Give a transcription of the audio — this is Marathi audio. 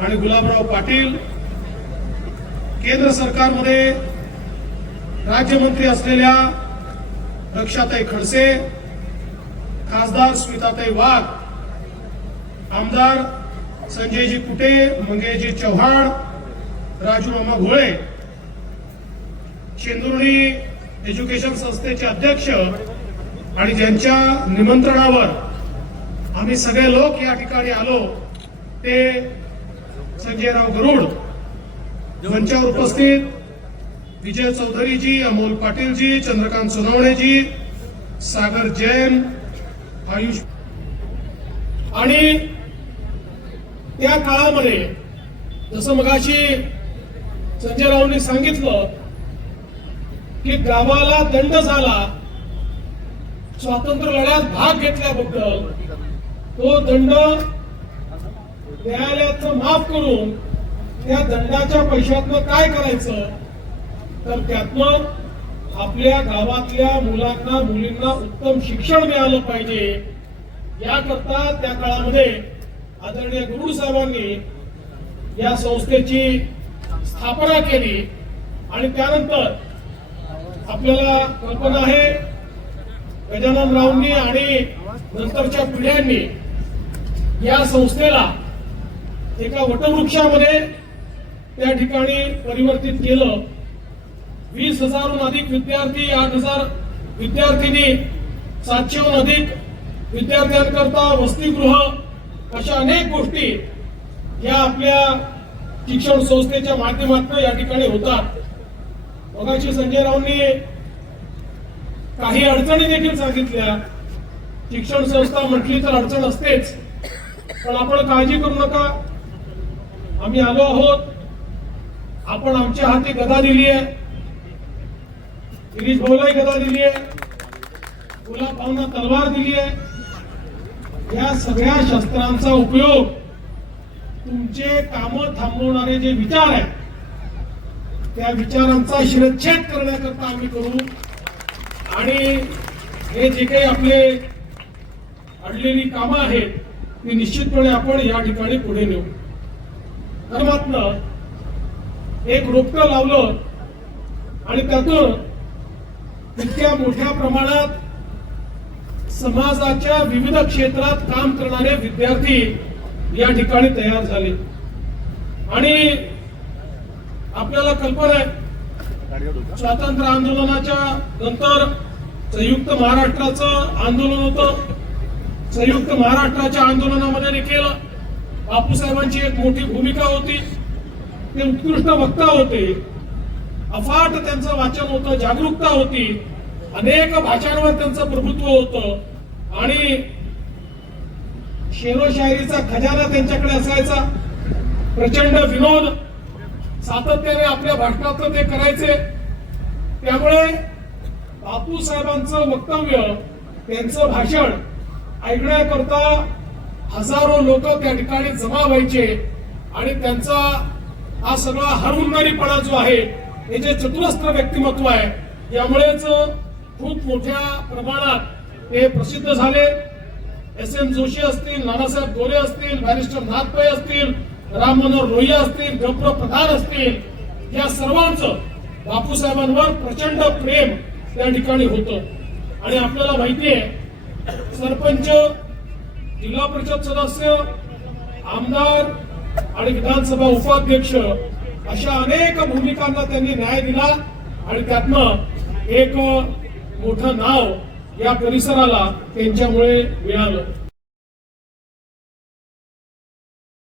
आणि गुलाबराव पाटील, केंद्र सरकारमध्ये राज्यमंत्री असलेल्या रक्षाताई खडसे, खासदार स्मिताताई वाघ, आमदार संजयजी कुटे, मंगेशजी चव्हाण, राजू मामा घोळे, शेंदुर्णी एज्युकेशन संस्थेचे अध्यक्ष आणि ज्यांच्या निमंत्रणावर आम्ही सगळे लोक या ठिकाणी आलो ते संजयराव गरुड, मंचावर उपस्थित विजय चौधरीजी, अमोल पाटीलजी, चंद्रकांत सोनवणेजी, सागर जैन, आयुष, आणि त्या काळामध्ये जसं मगाशी संजय रावांनी सांगितलं की गावाला दंड झाला स्वातंत्र्य लढ्यात भाग घेतल्याबद्दल, तो दंड न्यायालयातनं माफ करून त्या दंडाच्या पैशातनं काय करायचं, तर त्यातनं आपल्या गावातल्या मुलांना मुलींना उत्तम शिक्षण मिळालं पाहिजे, याकरता त्या काळामध्ये आदरणीय गरुड साहेबांनी या संस्थेची स्थापना केली. आणि त्यानंतर आपल्याला कल्पना आहे गजानन रावांनी आणि नंतरच्या पिढ्यांनी या संस्थेला एका वटवृक्षामध्ये त्या ठिकाणी परिवर्तित केलं. 20,000हून अधिक विद्यार्थी, 8,000 विद्यार्थिनी, 700हून अधिक विद्यार्थ्यांकरता वसतिगृह, अशा अनेक गोष्टी या आपल्या शिक्षण संस्थेच्या माध्यमातून या ठिकाणी होतात. मगाशी संजय रावांनी काही अडचणी देखील सांगितल्या. शिक्षण संस्था म्हटली तर अडचण असतेच, पण आपण काळजी करू नका. आम्ही आलो आहोत, आपण आमच्या हाती गदा दिली आहे, गिरीश भाऊलाही गदा दिली आहे, गुलाब भाऊंना तलवार दिली आहे. या सगळ्या शस्त्रांचा उपयोग तुमचे कामं थांबवणारे जे विचार आहेत त्या विचारांचा शिरच्छेद करण्याकरता आम्ही करू. आणि हे जे काही आपले अडलेली कामं आहेत ती निश्चितपणे आपण या ठिकाणी पुढे नेऊ. धर्मातनं एक रोपटं लावलं आणि त्यातून इतक्या मोठ्या प्रमाणात समाजाच्या विविध क्षेत्रात काम करणारे विद्यार्थी या ठिकाणी तयार झाले. आणि आपल्याला कल्पना आहे स्वातंत्र्य आंदोलनाच्या नंतर संयुक्त महाराष्ट्राचं आंदोलन होतं. संयुक्त महाराष्ट्राच्या आंदोलनामध्ये देखील बापूसाहेबांची एक मोठी भूमिका होती. ते उत्कृष्ट वक्ता होते, अफाट त्यांचं वाचन होतं, जागरूकता होती, अनेक भाषांवर त्यांचं प्रभुत्व होतं आणि शेरोशायरीचा खजाना त्यांच्याकडे असायचा. प्रचंड विनोद सातत्याने आपल्या भाषणात ते करायचे. त्यामुळे बापूसाहेबांचं वक्तव्य, त्यांचं भाषण ऐकण्याकरता हजारो लोक त्या ठिकाणी जमा व्हायचे. आणि त्यांचा हा सगळा हरहुन्नरीपणा जो आहे, हे जे चतुरस्त्र व्यक्तिमत्व आहे, यामुळेच खूप मोठ्या प्रमाणात ते प्रसिद्ध झाले. एस.एन. जोशी असतील, नानासाहेब गोरे असतील, बॅरिस्टर नाथपै असतील, राम मनोहर लोहिया असतील, गप्र प्रधान असतील, या सर्वांचं बापूसाहेबांवर प्रचंड प्रेम त्या ठिकाणी होतं. आणि आपल्याला माहिती आहे सरपंच, जिल्हा परिषद सदस्य, आमदार आणि विधानसभा उपाध्यक्ष अशा अनेक भूमिकांना त्यांनी न्याय दिला. आणि त्यातनं एक मोठं नाव या परिसराला त्यांच्यामुळे मिळालं.